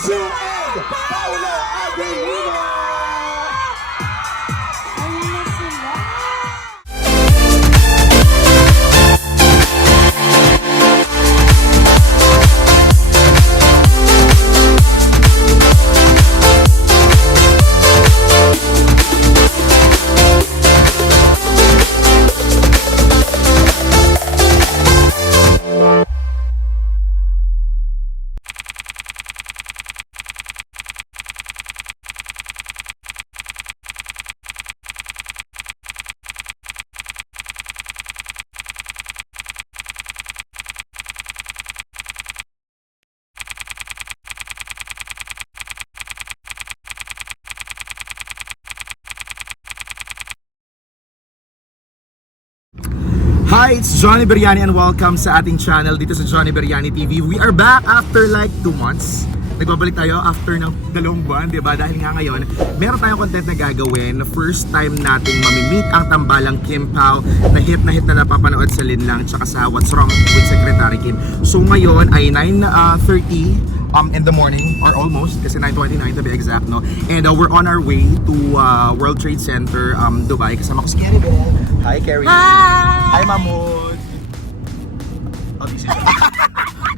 Chu and Paolo Adelino! Ayun na sila. Hi, it's Johnny Beriani and welcome sa ating channel dito sa Johnny Beriani TV. We are back after like 2 months. Nagbabalik tayo after ng 2 buwan, diba? Dahil nga ngayon, meron tayong content na gagawin. First time nating mamimit ang tambalang Kim Pao na hit na napapanood sa Linlang tsaka sa What's Wrong with Secretary Kim. So ngayon ay 9:30 in the morning, or almost, kasi 9:29 to be exact, no? And we're on our way to World Trade Center, Dubai. Kasama ko si Carrie Bell. Hi, Carrie. Hi! Hi, Mamod.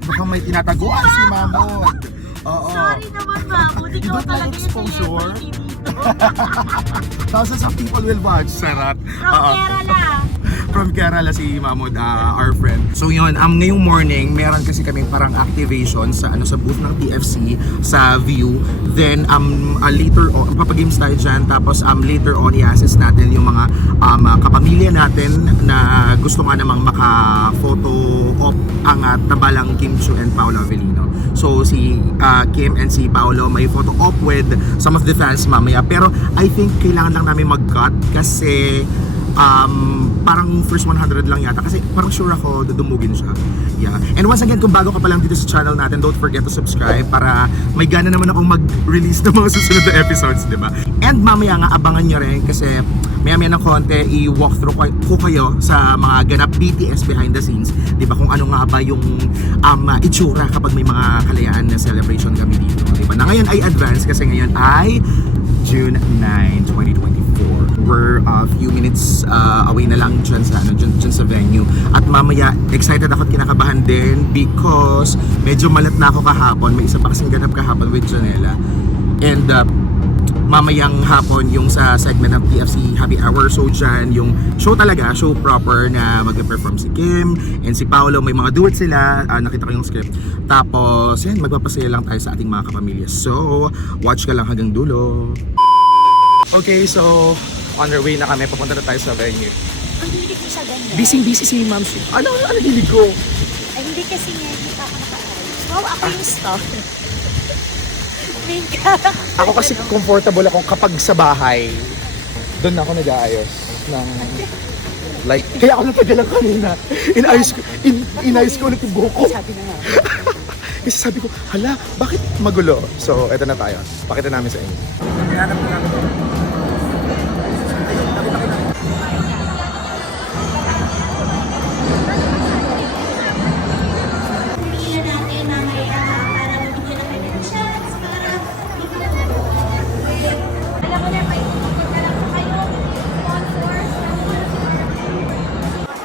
Baka may tinataguan si Mamod. Oo. Sorry naman, Mamo. You Ikaw don't talaga like exposure? yung celebrity dito. Thousands of people will watch. Sarat. From Kerala. From Kerala si Mamod, our friend. So yun, ngayong morning, meron kasi kaming parang activation sa sa booth ng TFC sa View. Then later on, papagames tayo dyan. Tapos later on, i-assess natin yung mga kapamilya natin na gusto nga namang maka-photo op ang tambalang Kim Chu and Paolo Avelino. So si Kim and si Paolo may photo op with some of the fans mamaya. Pero I think kailangan lang namin mag-cut kasi parang first 100 lang yata kasi parang sure ako dudumugin siya. Yeah. And once again, kung bago ka pa lang dito sa channel natin, don't forget to subscribe para may gana naman akong mag-release ng mga susunod na episodes, di ba? And mamaya nga abangan nyo rin kasi maya-maya ng konti i-walk through ko kayo sa mga ganap BTS behind the scenes, di ba? Kung ano nga ba yung itsura kapag may mga kalayaan na celebration kami dito, di ba? Na ngayon ay advance kasi ngayon ay June 9, 2024. We're a few minutes away na lang dyan sa, dyan sa venue. At mamaya, excited ako at kinakabahan din because medyo malat na ako kahapon. May isa pa kasing ganap kahapon with Janela. And mamayang hapon yung sa segment ng TFC Happy Hour. So dyan, yung show talaga, show proper na mag-perform si Kim and si Paolo. May mga duet sila, nakita ko yung script. Tapos yan, magpapasaya lang tayo sa ating mga kapamilya. So, watch ka lang hanggang dulo. Okay, so on our way na kami, papunta na tayo sa venue. Ang hilig ko sa ganda. Busy si Ma'am. Ano hilig ko? Ay, hindi kasi nga, hindi pa ako naka-ayos. Wow, ako yung star. Main character. Ako kasi comfortable ako kapag sa bahay. Doon ako nag-aayos ng like, kaya ako natagalan kanina. Inayos ko ulit yung buhok ko. Sabi na nga. Kasi sabi ko, hala, bakit magulo? So, eto na tayo. Pakita namin sa inyo. Hinanap na namin.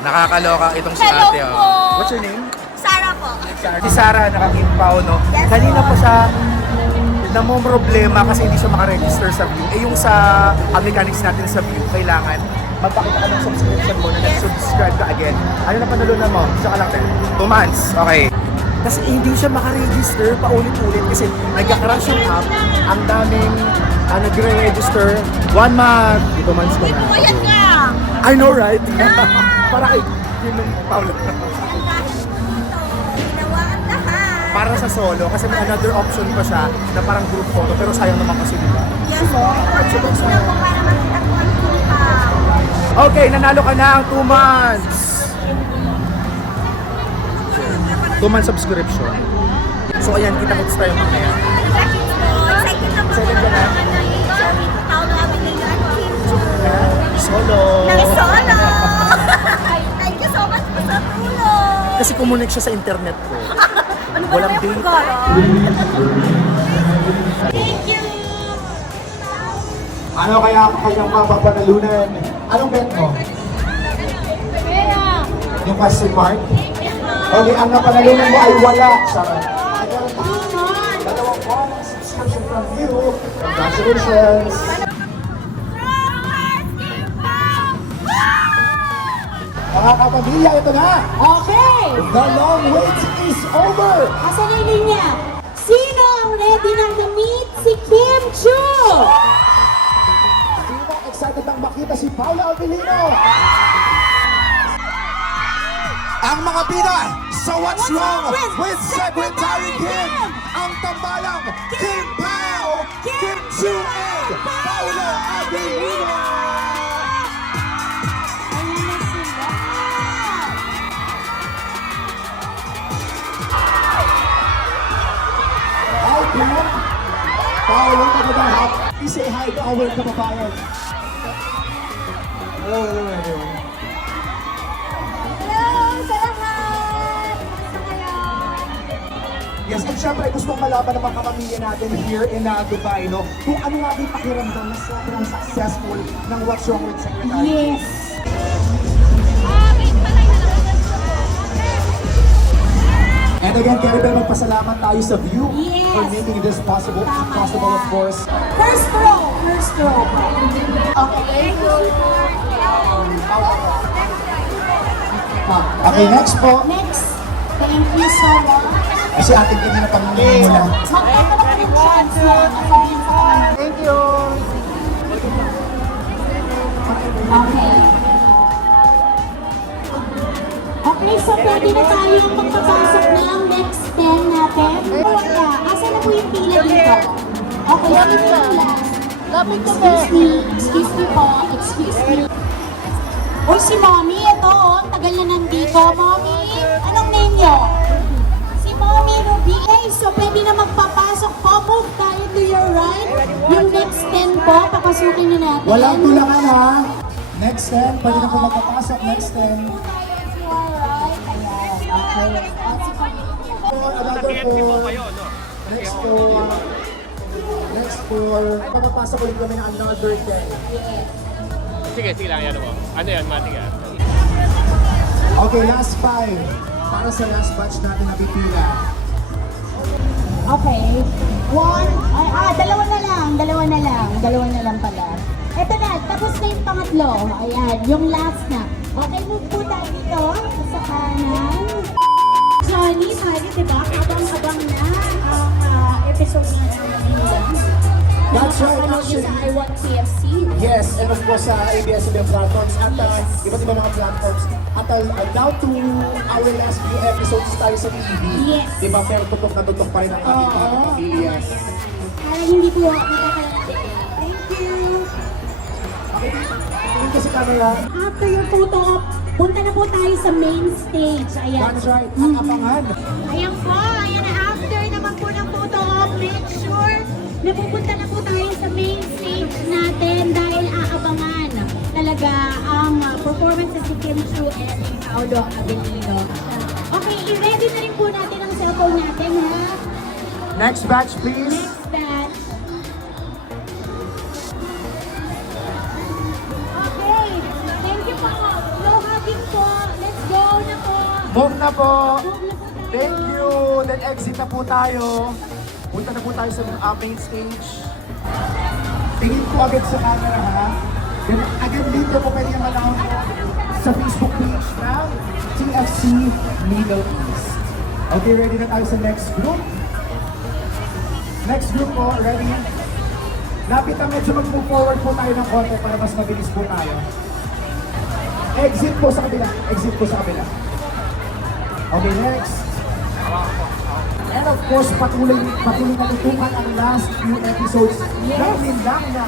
Nakakaloka itong si Hello ate. po! What's your name? Sarah po. Si Sarah, nakakimpaw, no? Yes, Kanina po. pa siya namong problema kasi hindi siya makaregister sa View. Eh yung sa mechanics natin sa View, kailangan magpakita ka ng subscription mo na nag-subscribe ka again. Ano na panalunan mo? Isa ka lang, 2 months. Okay. Kasi hindi siya makaregister paulit-ulit kasi nagka-crash yung app. Ang daming nagre-register. 1 month. 2 months ko na. Ayan nga! I know, right? Para kay Kim and Paolo. Para sa solo, kasi may another option pa siya na parang group photo, pero sayang naman kasi diba? Yes po. Sino po para makita ko ang Kim. Okay, nanalo ka na ang 2 months! 2 months subscription. So ayan, kita-kits tayo mamaya. Excited na po. Excited ka na? Paolo Avelino at Kim. Solo! Solo! Thank you so much po sa tulong. Kasi kumunik siya sa internet ko. Ano ba Walang naman yung data. pagkara? Ano kaya ang kanyang mapapanalunan? Anong bet mo? Yung question mark? Okay, ang napanalunan mo ay wala. Sarap. Dalawang bonus subscription from you. Congratulations! Mga kapamilya, ito na! Okay! The long wait is over! Asan na yung linya? Sino ang ready na na-meet si Kim Chu? Sino excited nang makita si Paula Avellino? Ang mga bida sa What's Wrong with Secretary Kim, ang tambalang Kim Pao, Kim Chu, and Paula Avellino! Ayun na sila! Hi, Kim! Paula, magandang hap. Please say hi to our kababayan. Hello everyone. Hello sa lahat! Kamusta kayo? Yes, and syempre gusto kong malaman ng mga kapamilya natin here in Dubai, no? Kung ano nga yung pakiramdam na sobrang successful ng What's Wrong with Secretary. Yes! And again, Caribel, magpasalamat tayo sa View Yes. for making this possible. Tama Possible, yan. of course. First row! First row! Okay. Okay, next po. Next, thank you so much. Kasi ating kanina pang muna. Magkakaroon ka ng chance na sabihin sa kanya. Thank you. Okay. Okay, so pwede na tayong magpapasok ng next 10 natin. Wala. Asan na po yung pila dito? Okay, lapit ko lang last. Lapit ko Excuse me po. Excuse me. Uy, si Mommy, ito oh. Tagal na nandito. Mommy, anong name nyo? Si Mommy Ruby. Eh, so pwede na magpapasok po. Move tayo to your right. Yung next 10 po, papasukin na natin. Walang tulangan ha. Next 10, pwede na po magpapasok. Next 10. Another 4. Next 4. Next 4. Magpapasok ulit kami ng another 10. Sige, sige lang, yan mo. Ano yan, matik yan? Okay, last 5. Para sa last batch natin na pipila. Okay. Dalawa na lang pala. Eto na, tapos na yung pangatlo. Ayan, yung last na. Okay, move po tayo dito sa kanan. Johnny, diba? Abang-abang na ang episode natin. That's right, Napapanood actually. yun sa I Want PFC. Yes, and of course sa ABS-CBN platforms at iba't ibang mga platforms. At down to our last few episodes tayo sa TV. Yes. Diba, pero tutok na tutok pa rin ang ating mga kapamilya. Para hindi po nakakalatin. Thank you. Okay, tingin ko sa camera. After yung photo op, punta na po tayo sa main stage. Ayan. That's right, ang abangan. Ayan po, ayan na after naman po ng photo op, make sure na pupunta na po tayo sa main stage natin dahil aabangan talaga ang performances si Kim Chu and ni Paolo Avellino. Okay, i-ready na rin po natin ang cellphone natin ha. Next batch, please. Next batch. Okay, thank you po. No hugging po. Let's go na po. Move na po. Move na po tayo. Thank you. Then exit na po tayo. Punta na po tayo sa main stage. Tingin po agad sa camera ha. Then agad dito po pwede yung malaman sa Facebook page ng TFC Middle East. Okay, ready na tayo sa next group. Next group po, ready? Lapit na medyo mag-move forward po tayo ng konti para mas mabilis po tayo. Exit po sa kabila. Exit po sa kabila. Okay, next. And of course, patuloy na tutukan ang last few episodes ng Lindang na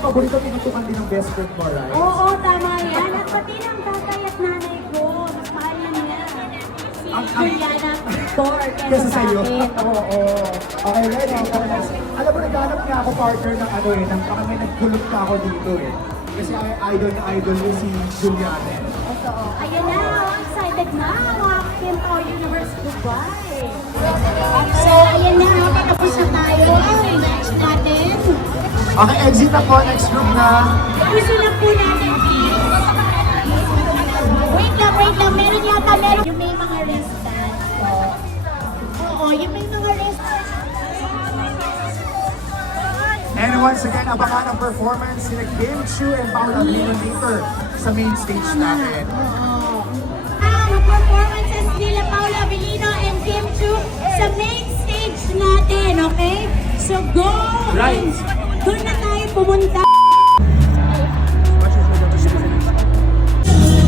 paborito tinutukan din ng best friend mo, right? Oo, tama yan. At pati ng tatay at nanay ko, mas mahal na niya. Si Juliana Victor, Kesa sa sa'yo. akin. Oo. Okay, ready? Alam mo, naghanap nga ako partner ng ano eh, ng parang may nagkulot ka ako dito eh. Kasi idol na idol ko si Juliana. Totoo. Ayun na, excited na mga Kim Pao Universe Dubai. So, ayun na, patapos na tayo. Ang match natin. Okay, exit na po. Next group na. Gusto lang po natin, please. Wait lang. Meron yata, yung may mga restaurant po. Oo, yung may mga restaurant. And once again, abangan ang performance ni Kim Chu and Paula Lino later sa main stage natin. Ang performances nila Paula Avellino and Kim Chu sa main stage natin, okay? So go! Right. Doon na tayo pumunta.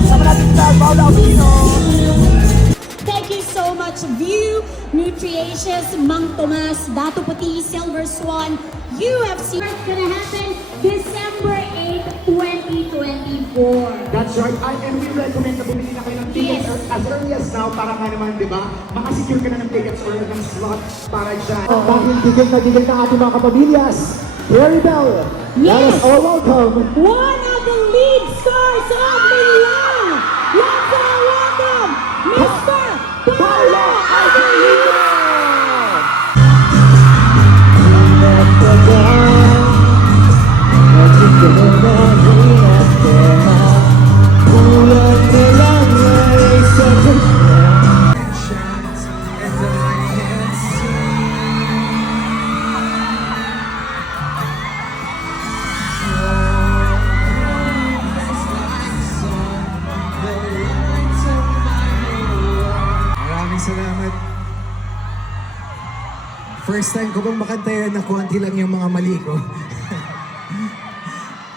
Sa malating tag, Paula Avellino. Thank you so much, View, Nutritious, Mang Tomas, Dato Puti, Silver Swan, UFC. It's gonna happen December 8, 2024. That's right. And we recommend na bumili na kayo ng tickets Yes. as early as now para nga naman, di ba? Makasecure ka na ng tickets or ng slot para dyan. Dahil gigil ng ating mga kapamilyas, Harry Bell, let Yes. us all welcome. One of the lead stars of Milan. Let's all welcome Mr. Paolo Avellino. Maraming salamat. First time ko bang makanta yan na konti lang yung mga mali ko.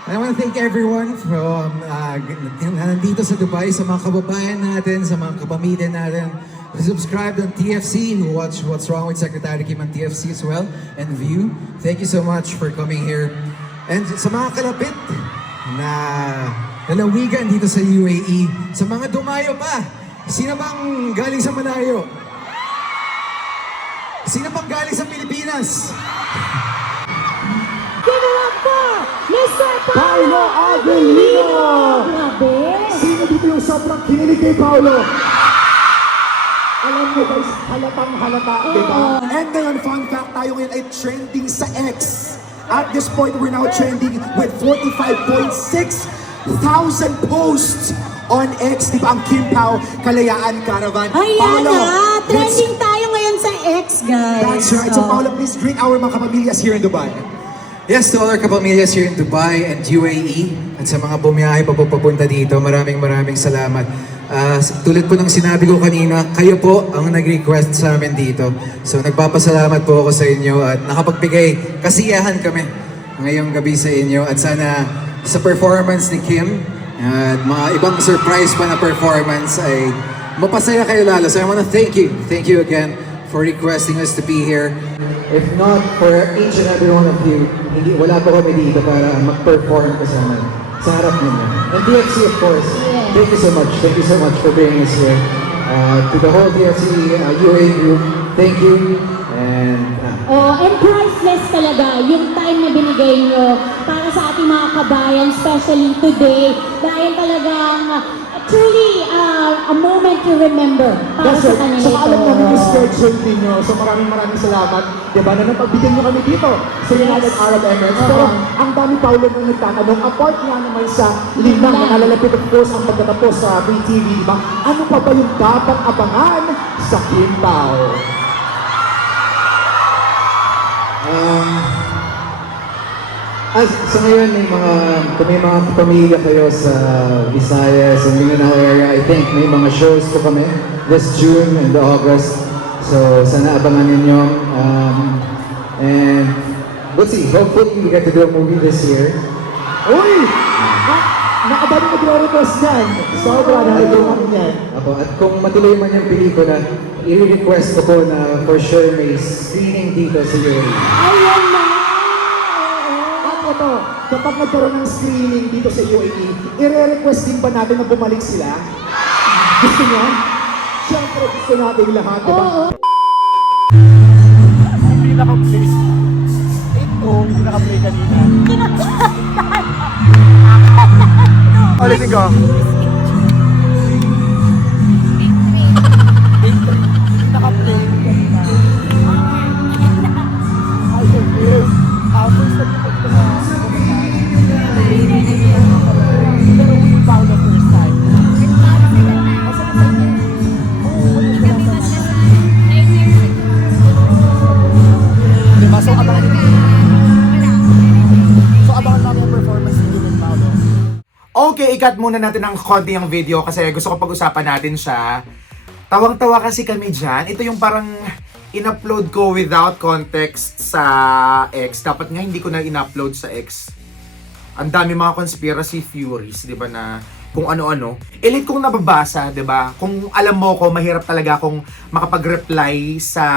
I want to thank everyone from nandito sa Dubai, sa mga kababayan natin, sa mga kapamilya natin who subscribed on TFC, who watch What's Wrong with Secretary Kim on TFC as well, and View. Thank you so much for coming here. And sa mga kalapit na lalawigan dito sa UAE, sa mga dumayo pa, sino bang galing sa malayo? Sino pang galing sa Pilipinas? Give it up for Mr. Paolo Avellino! Grabe! Sino dito yung sobrang kinilig kay Paolo? Alam mo guys, halatang halata, di ba? And ngayon, fun fact, tayo ngayon ay trending sa X. At this point, we're now trending with 45.6 thousand posts on X. Di ba ang Kim Pao Kalayaan Caravan? Ayan Paolo, na! let's- Trending tayo ngayon sa X, guys. That's right. So Paolo, please greet our mga kapamilyas here in Dubai. Yes, to all our kapamilyas here in Dubai and UAE at sa mga bumiyahe papunta dito, maraming salamat. Tulad po ng sinabi ko kanina, kayo po ang nag-request sa amin dito. So nagpapasalamat po ako sa inyo at nakapagbigay kasiyahan kami ngayong gabi sa inyo at sana sa performance ni Kim at mga ibang surprise pa na performance ay mapasaya kayo lalo. So I want to thank you again for requesting us to be here. If not for each and every one of you, wala po kami dito para mag-perform kasama sa harap ninyo. And DFC, of course, thank you so much. Thank you so much for bringing us here. To the whole DFC UAE group, thank you. And And priceless talaga yung time na binigay nyo para sa ating mga kabayan, especially today. Dahil talagang truly a moment to remember para Yes, sa sir. kanila So ito. alam namin yung schedule ninyo. So maraming salamat. Diba na napagbigyan nyo kami dito sa United Arab Emirates. Pero ang dami Paolo nang nagtatanong, apart nga naman sa limang na nalalapit of course ang pagtatapos sa Free TV, diba? Ano pa ba yung dapat abangan sa Kim Pao? Sa ngayon, kung may mga pamilya kayo sa Visayas and Mindanao area, I think may mga shows po kami this June and August. So, sana abangan ninyo. And we'll see. Hopefully, we get to do a movie this year. Uy! Nakabali nagre-request yan. Sobra na naman yan. Ako, at kung matuloy man yung pelikula, i-request ko po na for sure may screening dito sa UAE. Ayan na! At ito, kapag nagkaroon ng screening dito sa UAE, i-request din ba natin na bumalik sila? Gusto niyo? Siyempre gusto natin lahat, diba? Oo. Hindi naka-play. Ito, hindi naka-play kanina. Ulitin ko. Naka-play kanina. Ay, yes. First time ko abangan natin. So, abangan namin yung performance ni Kim and Paolo. Okay, ikat muna natin ng konti ang video kasi gusto ko pag-usapan natin siya. Tawang-tawa kasi kami dyan. Ito yung parang in-upload ko without context sa X. Dapat nga hindi ko na in-upload sa X. Ang dami mga conspiracy theories, di ba, na kung ano-ano. Elite kong nababasa, di ba? Kung alam mo ko, mahirap talaga akong makapag-reply sa,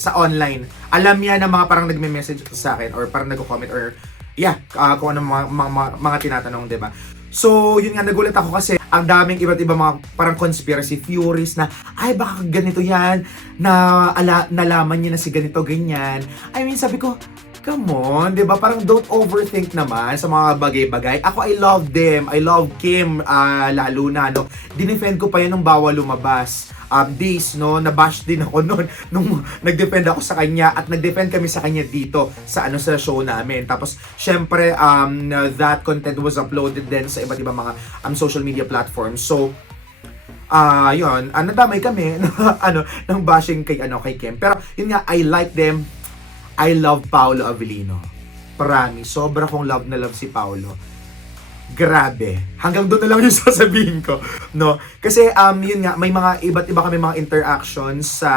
sa online. Alam yan na mga parang nagme-message sa akin or parang nag-comment or kung ano mga tinatanong, di ba? So, yun nga, nagulat ako kasi ang daming iba't iba mga parang conspiracy theories na, ay, baka ganito yan, na nalaman niya na si ganito, ganyan. I mean, sabi ko, come on, di ba? Parang don't overthink naman sa mga bagay-bagay. Ako, I love them. I love Kim, lalo na, no? Dinefend ko pa yan nung bawal lumabas. Days, no? Nabash din ako noon nung nag-defend ako sa kanya at nag-defend kami sa kanya dito sa sa show namin. Tapos, syempre, that content was uploaded din sa iba't ibang mga social media platforms. So, yun, nadamay kami ng bashing kay Kim. Pero, yun nga, I like them. I love Paolo Avellino. Promise, sobra kong love na love si Paolo. Grabe. Hanggang doon na lang yung sasabihin ko, no? Kasi yun nga, may mga iba't iba kami mga interactions sa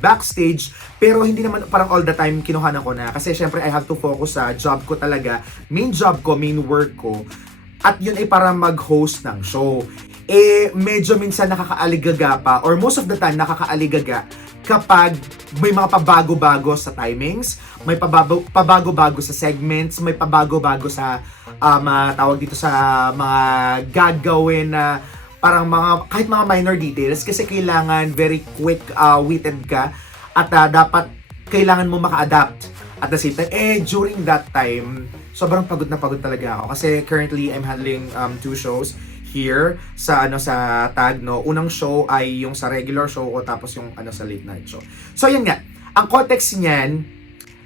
backstage, pero hindi naman parang all the time kinuhanan ko na kasi syempre I have to focus sa job ko talaga, main job ko, main work ko. At yun ay para mag-host ng show. Medyo minsan nakakaaligaga pa or most of the time nakakaaligaga kapag may mga pabago-bago sa timings, may pabago-bago sa segments, may pabago-bago sa tawag dito sa mga gagawin na parang kahit mga minor details kasi kailangan very quick-witted ka at dapat kailangan mo maka-adapt at the same time. During that time, sobrang pagod na pagod talaga ako kasi currently I'm handling 2 shows here sa sa tag, no. Unang show ay yung sa regular show ko tapos yung sa late night show. So yun nga, ang context niyan,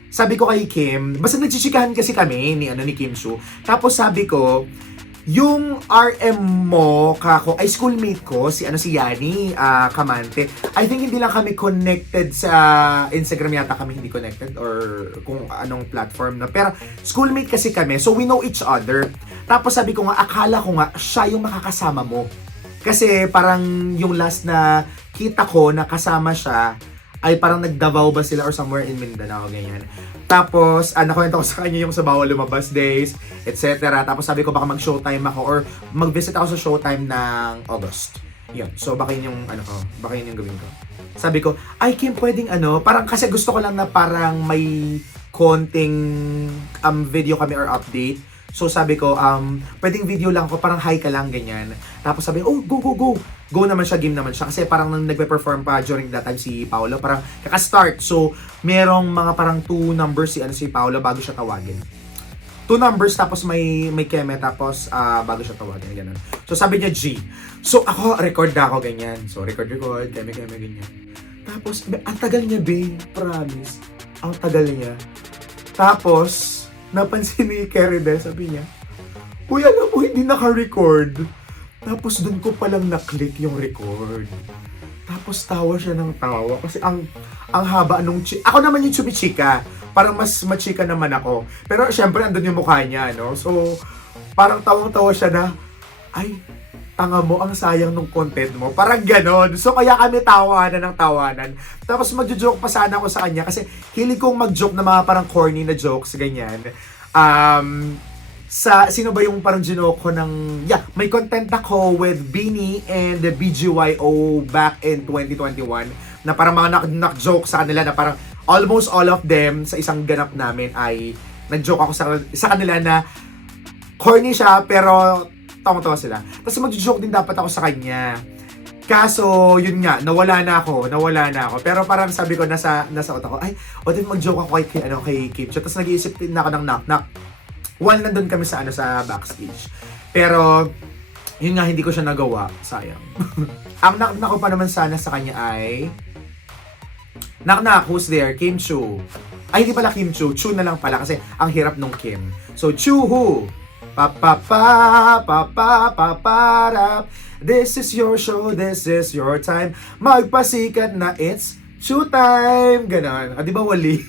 sabi ko kay Kim, basta nagchichikahan kasi kami ni Kim Shu. Tapos sabi ko, yung RM mo kako ay schoolmate ko si Yani Kamante. I think hindi lang kami connected sa Instagram, yata kami hindi connected or kung anong platform na. Pero schoolmate kasi kami, so we know each other. Tapos sabi ko nga, akala ko nga siya yung makakasama mo. Kasi parang yung last na kita ko na kasama siya ay parang nag-Davao ba sila or somewhere in Mindanao, ganyan. Tapos, nakwento ko sa kanya yung sa bawal lumabas days, etc. Tapos sabi ko baka mag-showtime ako or mag-visit ako sa showtime ng August. Yun. So, baka yun yung, baka yun yung gawin ko. Sabi ko, ay Kim, pwedeng parang kasi gusto ko lang na parang may konting video kami or update. So sabi ko, pwedeng video lang ako, parang hi ka lang, ganyan. Tapos sabi, oh, go, go, go. Go naman siya, game naman siya. Kasi parang nang nagpe-perform pa during that time si Paolo, parang kaka-start. So, merong mga parang 2 numbers si Paolo bago siya tawagin. 2 numbers, tapos may keme, tapos bago siya tawagin, ganun. So, sabi niya G. So, ako, record na ako, ganyan. So, record, keme, ganyan. Tapos, ang tagal niya, babe, promise. Ang tagal niya. Tapos, napansin ni Keride, sabi niya, uy, alam mo, hindi naka-record. Tapos doon ko palang na-click yung record. Tapos tawa siya ng tawa. Kasi ang haba nung ako naman yung chumichika. Parang mas machika naman ako. Pero syempre, andun yung mukha niya, no? So, parang tawang-tawa siya na, ay, tanga mo, ang sayang nung content mo. Parang ganon. So, kaya kami tawanan ng tawanan. Tapos, magjo-joke pa sana ako sa kanya kasi hilig kong mag-joke na mga parang corny na jokes, ganyan. Sino ba yung parang ginoke ko ng... may content ako with Beanie and the BGYO back in 2021 na parang mga nak-joke sa kanila na parang almost all of them sa isang ganap namin ay nag-joke ako sa kanila na corny siya pero tawa-tawa sila. Tapos mag-joke din dapat ako sa kanya. Kaso, yun nga, nawala na ako. Pero parang sabi ko, nasa utak ko, ay, din mag-joke ako kay Kim. Tapos nag-iisip din ako ng knock-knock. One, nandun kami sa backstage. Pero, yun nga, hindi ko siya nagawa. Sayang. Ang knock-knock ko pa naman sana sa kanya ay, knock-knock, who's there? Kim Chu. Ay, hindi pala Kim Chu. Chu na lang pala kasi ang hirap nung Kim. So, Chu who? Pa-pa-pa-pa-pa-pa-pa-pa-rap. This is your show, this is your time. Magpasikat na it's shoot time! Ganon. Di ba wali?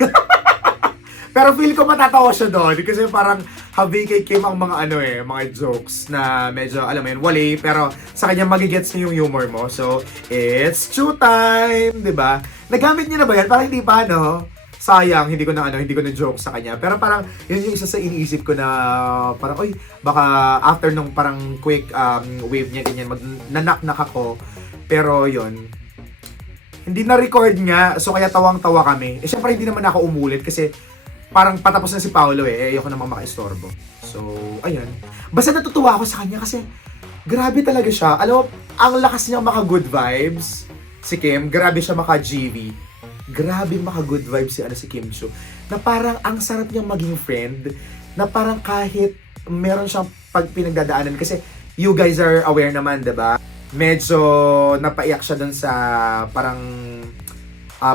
Pero feel ko matatawa siya doon kasi parang habi kay Kim ang mga mga jokes na medyo, alam mo yun, wali, pero sa kanya magigets niya yung humor mo. So, it's shoot time! Di ba? Nagamit niya na ba yan? Parang hindi pa, no? Sayang, hindi ko na joke sa kanya. Pero parang, yun yung isa sa iniisip ko na parang, oy, baka after nung parang quick wave niya, ganyan, nanak-nak ako. Pero yun, hindi na-record niya, so kaya tawang-tawa kami. Eh, syempre, hindi naman ako umulit kasi parang patapos na si Paolo ayoko namang makaistorbo. So, ayun. Basta natutuwa ako sa kanya kasi grabe talaga siya. Alam mo, ang lakas niyang maka-good vibes, si Kim. Grabe siya maka-GV. Grabe maka-good vibes si Kim Chiu. Na parang ang sarap niyang maging friend. Na parang kahit meron siyang pinagdadaanan. Kasi you guys are aware naman, diba? Medyo napaiyak siya dun sa parang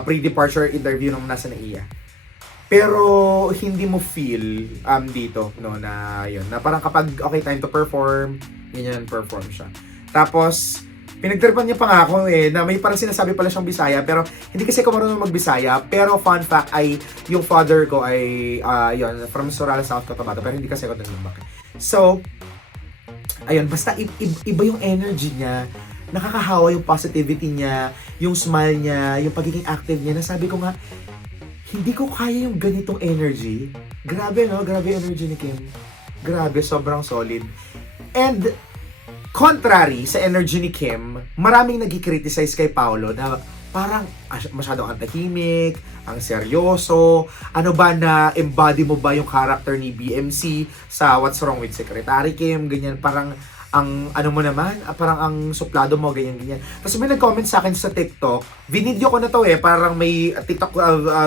pre-departure interview nung nasa NAIA. Pero hindi mo feel dito no na yun na parang kapag okay time to perform, ganyan perform siya. Tapos pinagtripan niya pa nga ako na may parang sinasabi pala siyang Bisaya pero hindi kasi ako marunong magbisaya. Pero fun fact ay yung father ko ay yun from Sorala, South Cotabato pero hindi kasi ako doon lumaki. So ayun, basta iba yung energy niya. Nakakahawa yung positivity niya, yung smile niya, yung pagiging active niya. Nasabi ko nga, hindi ko kaya yung ganitong energy. Grabe, no? Grabe energy ni Kim. Grabe, sobrang solid. And, contrary sa energy ni Kim, maraming nag-criticize kay Paolo na parang masyadong ang tahimik, ang seryoso, ano ba na embody mo ba yung character ni BMC sa What's Wrong with Secretary Kim, ganyan, parang ang ano mo naman, parang ang suplado mo, ganyan. Tapos may nag-comment sa akin sa TikTok, vinidyo ko na to parang may TikTok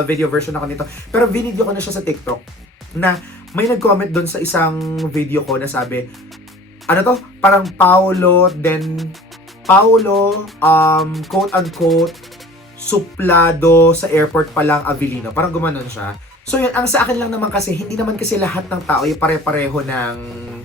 video version ako nito, pero vinidyo ko na siya sa TikTok, na may nag-comment doon sa isang video ko na sabi, ano to, parang Paolo, quote-unquote, suplado sa airport pa lang Avellino. Parang gumanon siya. So yun, ang sa akin lang naman kasi, hindi naman kasi lahat ng tao ay pare-pareho ng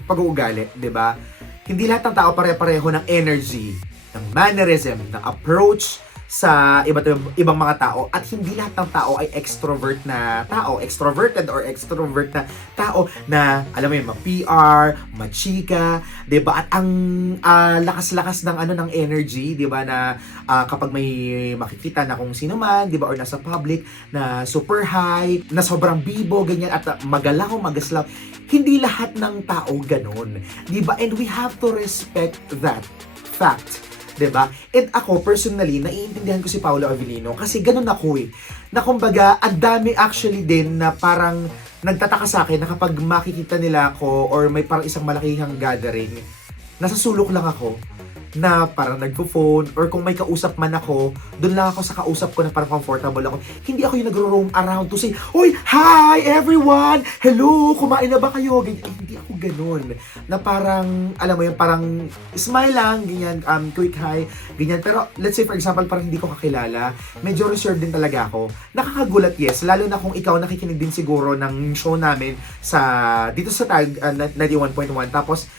pag-uugali, di ba? Hindi lahat ng tao pare-pareho ng energy, ng mannerism, ng approach sa ibang mga tao, at hindi lahat ng tao ay extrovert na tao, extroverted or extrovert na tao na alam mo yun, ma-PR, ma-chika, 'di ba? At ang lakas-lakas ng ng energy, 'di ba, na kapag may makikita na kung sino man, 'di ba, or nasa public na super high, na sobrang bibo ganyan at magalaw, magaslaw. Hindi lahat ng tao ganoon, 'di ba? And we have to respect that fact. Diba? And ako, personally, naiintindihan ko si Paolo Avellino kasi ganun ako na kumbaga, ang dami actually din na parang nagtataka sa akin na kapag makikita nila ako or may parang isang malakihang gathering, nasa sulok lang ako na parang nagpo-phone or kung may kausap man ako, doon lang ako sa kausap ko na parang comfortable ako. Hindi ako yung nagro-roam around to say, "Uy, hi everyone! Hello! Kumain na ba kayo?" Ganyan. Hindi ako ganun. Na parang, alam mo yun, parang smile lang, ganyan, quick hi, ganyan. Pero let's say for example, parang hindi ko kakilala, medyo reserved din talaga ako. Nakakagulat, yes, lalo na kung ikaw nakikinig din siguro ng show namin dito sa Tag 91.1, tapos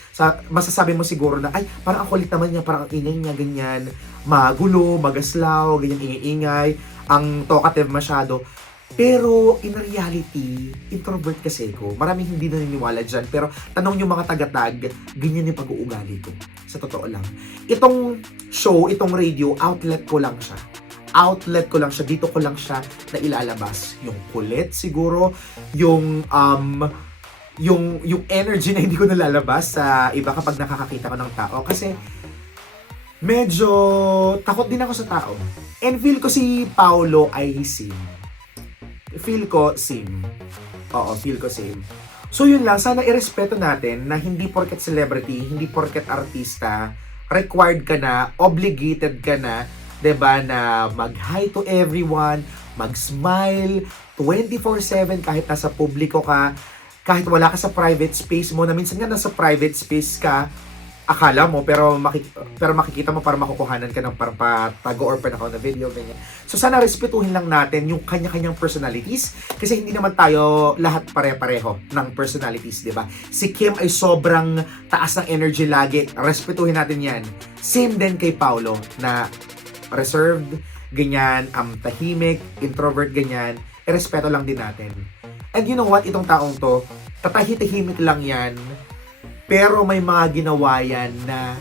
masasabi mo siguro na, ay, parang ang kulit naman niya, parang ang ingay niya, ganyan, magulo, magaslaw, ganyan, ingay-ingay, ang talkative masyado. Pero, in reality, introvert kasi ko. Maraming hindi naniniwala dyan, pero tanong yung mga tagatag, ganyan yung pag-uugali ko. Sa totoo lang. Itong show, itong radio, outlet ko lang siya. Dito ko lang siya na ilalabas. Yung kulit siguro, yung energy na hindi ko nalalabas sa iba kapag nakakakita ko ng tao. Kasi medyo takot din ako sa tao. And feel ko si Paolo ay same. Feel ko same. So yun lang, sana irespeto natin na hindi porket celebrity, hindi porket artista, required ka na, obligated ka na, 'di ba, na mag-hi to everyone, mag-smile 24/7 kahit nasa publiko ka. Kahit wala ka sa private space mo, na minsan nga nasa private space ka, akala mo, pero makikita mo para makukuhanan ka ng parang patago or panakaw na video, ganyan. So sana respetuhin lang natin yung kanya-kanyang personalities, kasi hindi naman tayo lahat pare-pareho ng personalities, di ba? Si Kim ay sobrang taas ng energy lagi, respetuhin natin yan. Same din kay Paolo, na reserved, ganyan, tahimik, introvert, ganyan, respeto lang din natin. And you know what, itong taong to, tatahimik lang yan, pero may mga ginawa yan na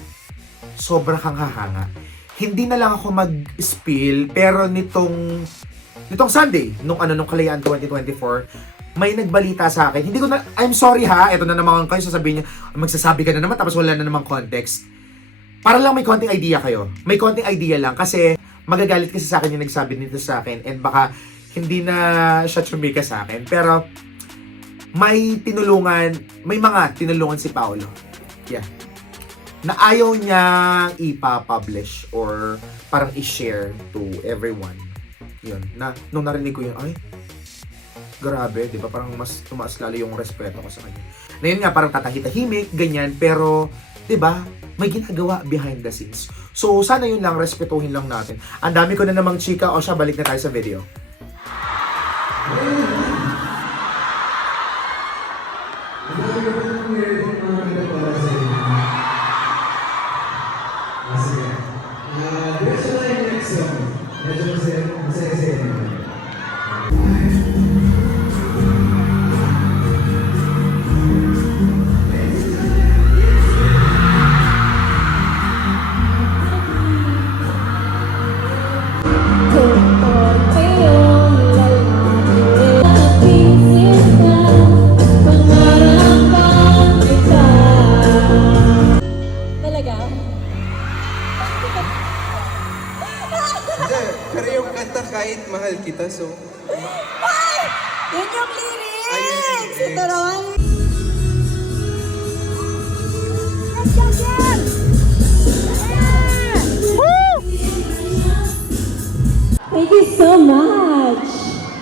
sobra kang hahanga. Hindi na lang ako mag-spill, pero nitong Sunday, nung Kalayaan 2024, may nagbalita sa akin. Hindi ko na, I'm sorry ha, eto na naman kayo, sasabihin niya, magsasabi ka na naman, tapos wala na namang context. Para lang may konting idea kayo. May konting idea lang, kasi magagalit kasi sa akin yung nagsabi nito sa akin, and baka hindi na siya tsumika sa akin. Pero, may mga tinulungan si Paolo. Yeah. Na ayaw niya ipa-publish or parang i-share to everyone. Yun. Na, nung narinig ko yun, ay, grabe, di ba? Parang mas tumaas lalo yung respeto ko sa kanya. Na yun nga, parang tatahimik, ganyan, pero, di ba, may ginagawa behind the scenes. So, sana yun lang, respetuhin lang natin. Ang dami ko na namang chika, o siya, balik na tayo sa video. Talaga? Hindi, pero yung kanta kahit mahal kita, so... Yun yung lyrics! Ayun yung lyrics. Ito naman. Thank you so much!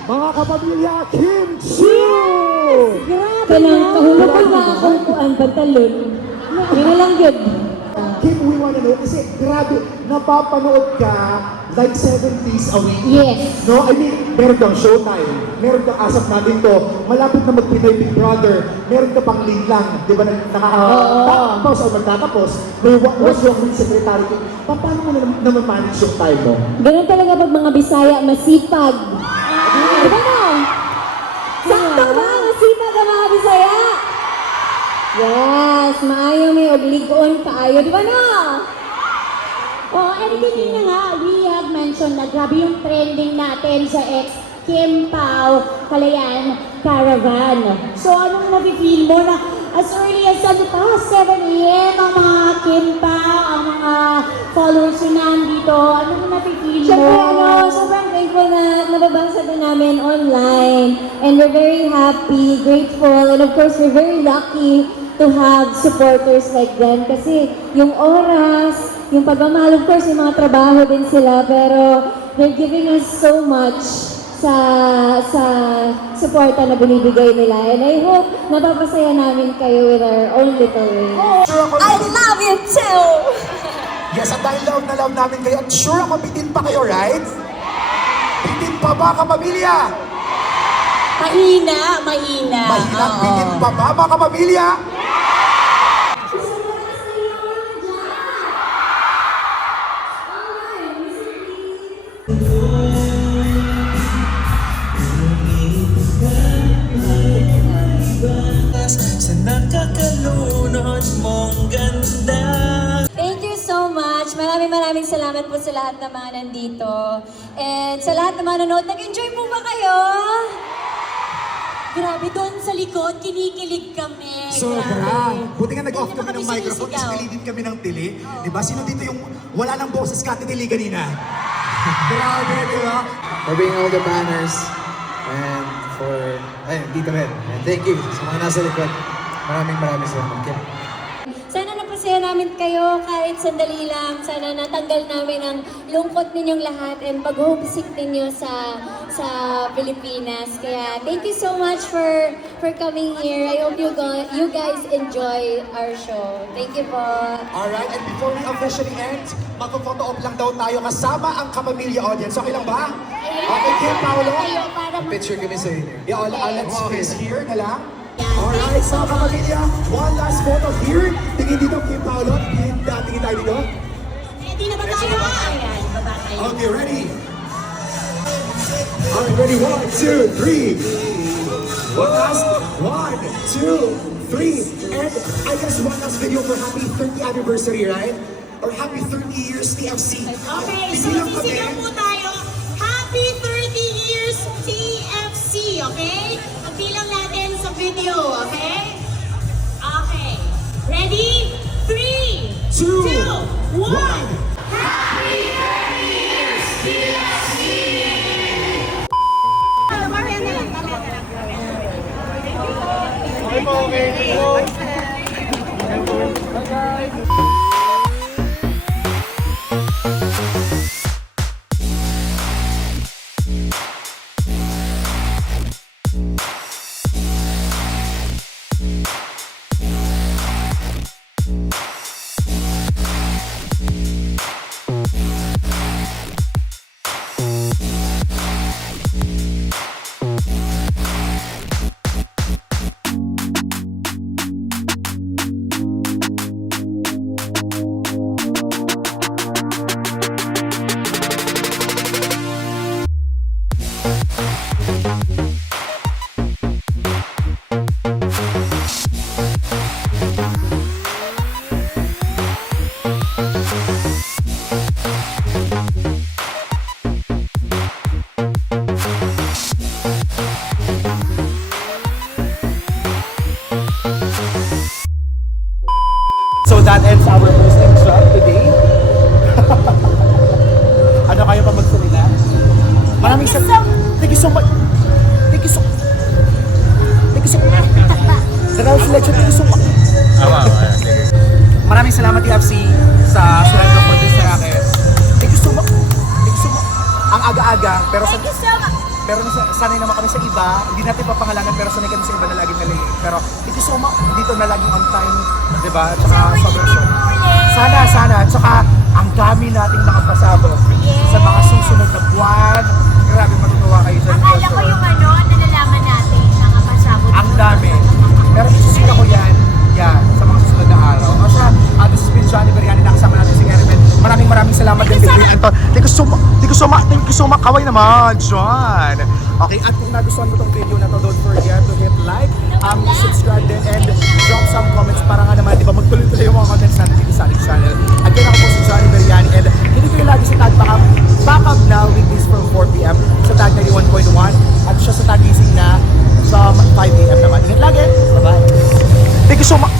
Mga kapamilya, Kim Chiu! Grabe na! Kahulog ko na akong kuan, pantalon. Yun na lang yun. Kim, we wanna know, kasi grabe, napapanood ka like 70s a week. Yes. No, I mean, meron kang Showtime, meron kang Asap Natin To, malapit na mag-Pinoy Big Brother, meron ka pang link lang, di ba, nakakatapos o magtatapos, may what's wrong with secretary. Paano mo naman manage yung time mo? Ganun talaga pag mga Bisaya, masipag. Di ba no? Sakto ba? Masipag ang mga Bisaya? Yes, maayo may obligoon kaayo, di ba no? Oh, and kanina nga, we have mentioned na grabe yung trending natin sa Kim Pao Kalayaan Caravan. So, anong nafe-feel mo na as early as 7 a.m. ang mga Kim Pao, ang mga followers nyo nandito, anong nafe-feel mo? Siyempre, sobrang thankful na nababasa din namin online. And we're very happy, grateful, and of course, we're very lucky to have supporters like them. Kasi yung oras, yung pagmamahal, of course, yung mga trabaho din sila, pero they're giving us so much sa suporta na binibigay nila. And I hope napapasaya namin kayo with our own little way. I love you too! Yes, at dahil love na love namin kayo, at sure ako bitin pa kayo, right? Bitin pa ba, kapamilya? Mahina. Mahirap, bitin pa ba, mga kapamilya? Sa nakakalunod mong ganda. Thank you so much. Maraming salamat po sa lahat ng mga nandito. And sa lahat ng mga nanonood, nag-enjoy po ba kayo? Grabe, doon sa likod, kinikilig kami. Sobra. Buti nga nag-off Hindi kami ng naman kami microphone, sinisigaw. isilidin kami ng tili. Di ba? Sino dito yung wala ng boses Kati Tili kanina? Grabe, di ba? For being all the banners, and for... Ayun, dito rin. And thank you sa mga nasa likod. Maraming salamat. Kim. Sana napasaya namin kayo kahit sandali lang. Sana natanggal namin ang lungkot ninyong lahat and pag-homesick ninyo sa Pilipinas. Kaya thank you so much for coming here. I hope you guys enjoy our show. Thank you po. Alright, and before we officially end, magpo-photo op lang daw tayo kasama ang kapamilya audience. Okay lang ba? Okay, Kim, Paolo? Picture kami sa inyo. Yeah, let's face here na lang. Alright, so kapamilya, one last photo here. Tingin dito, Kim, Paolo. Tingin tayo dito. Hindi na ba tayo? Ayan, baba tayo. Okay, ready? Alright, ready? 1, 2, 3. One last. 1, 2, 3. And I guess one last video for happy 30th anniversary, right? Or happy 30 years TFC. Okay, so Bibilang kami. sisigaw po tayo. Happy 30 years TFC, okay? Ang bilang natin sa video, okay? Okay. Ready? 3, 2, 1. So that ends our hosting job today. Ano kayo pa magsalita? Maraming Thank you so much. Thank you so much. Thank you so much. Ralph Lecho, thank you so much. Maraming salamat TFC sa sweldo ko din sa akin. Thank you so much. Thank you so much. Ang aga-aga, pero Thank you so much. pero sanay naman kami sa iba, hindi natin papangalangan pero sanay kami sa iba na laging nalilate. Pero thank you so much dito na laging on time, di ba? Tsaka sobrang show. Sana. Tsaka ang dami nating mga pasabog sa mga susunod na buwan. Grabe matutuwa kayo dyan. Akala ko yung nalalaman natin, mga pasabot. Ang dami. Pero isusika ko yan, sa mga susunod na araw. O siya, this has been Johnny Beriani, nakasama natin si Eriben. Maraming salamat din kay Anton. Thank you so much. Kaway naman, John. Okay, at kung nagustuhan mo tong video na to, don't forget to hit like, subscribe din, and drop some comments para nga naman, di ba, magtuloy-tuloy yung mga contents natin dito sa ating channel. Again, ako po si Johnny Beriani, and hindi kayo lagi sa Tag Back Up Now, weekdays from 4 p.m. sa Tag 91.1, at siya sa Tag Gising na from 5 a.m. naman. Ingat lagi. Bye-bye. Thank you so much.